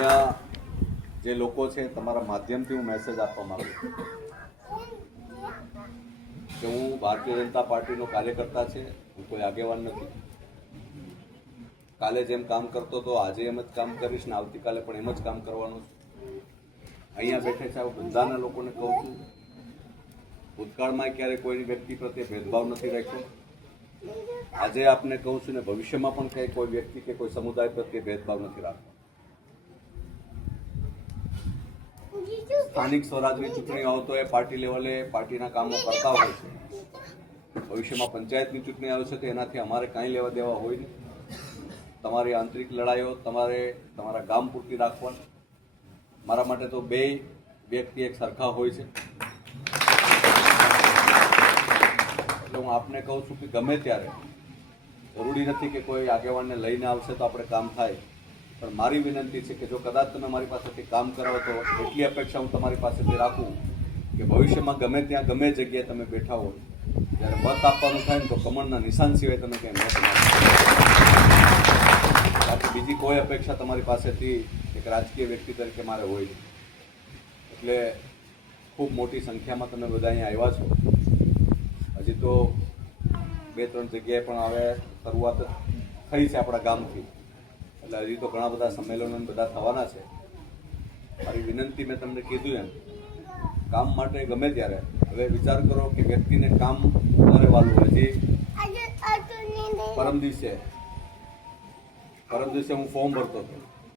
અહીંયા જે લોકો છે તમારા માધ્યમથી હું મેસેજ આપવા માંગુ છું કે હું ભારતીય જનતા પાર્ટીનો કાર્યકર્તા છે, હું કોઈ આગેવાન નથી. કાલે જેમ કામ કરતો હતો આજે એમ જ કામ કરીશ ને આવતીકાલે પણ એમ જ કામ કરવાનું છે. અહીંયા બેઠે છે બધાના લોકોને કહું છું, ભૂતકાળમાં ક્યારેય કોઈની વ્યક્તિ પ્રત્યે ભેદભાવ નથી રાખ્યો. આજે આપને કહું છું ને ભવિષ્યમાં પણ કંઈ કોઈ વ્યક્તિ કે કોઈ સમુદાય પ્રત્યે ભેદભાવ નથી રાખતો. સ્થાનિક સ્વરાજની ચૂંટણી આવતો એ પાર્ટી લેવલે પાર્ટીના કામો કરતા હોય છે. ભવિષ્યમાં પંચાયતની ચૂંટણી આવશે તો એનાથી અમારે કાંઈ લેવા દેવા હોય નહીં. તમારી આંતરિક લડાઈઓ તમારે તમારા ગામ પૂરતી રાખવાની. મારા માટે તો બે વ્યક્તિ એક સરખા હોય છે. એટલે હું આપને કહું છું કે ગમે ત્યારે જરૂરી નથી કે કોઈ આગેવાનને લઈને આવશે તો આપણે કામ થાય, પણ મારી વિનંતી છે કે જો કદાચ તમે મારી પાસેથી કામ કરાવો તો એટલી અપેક્ષા હું તમારી પાસેથી રાખું કે ભવિષ્યમાં ગમે ત્યાં ગમે જગ્યાએ તમે બેઠા હોય જ્યારે મત આપવાનું થાય ને તો કમળના નિશાન સિવાય તમે ક્યાંય મત ના. બાકી બીજી કોઈ અપેક્ષા તમારી પાસેથી એક રાજકીય વ્યક્તિ તરીકે મારે હોય નહીં. એટલે ખૂબ મોટી સંખ્યામાં તમે બધા અહીંયા આવ્યા છો. હજી તો 2-3 જગ્યાએ પણ હવે શરૂઆત થઈ છે આપણા ગામથી, એટલે હજી તો ઘણા બધા સંમેલનો બધા થવાના છે. મારી વિનંતી મેં તમને કીધું એમ કામ માટે ગમે ત્યારે હવે વિચાર કરો કે વ્યક્તિને કામ વધારે વાલું. હજી પરમ દિવસે હું ફોર્મ ભરતો હતો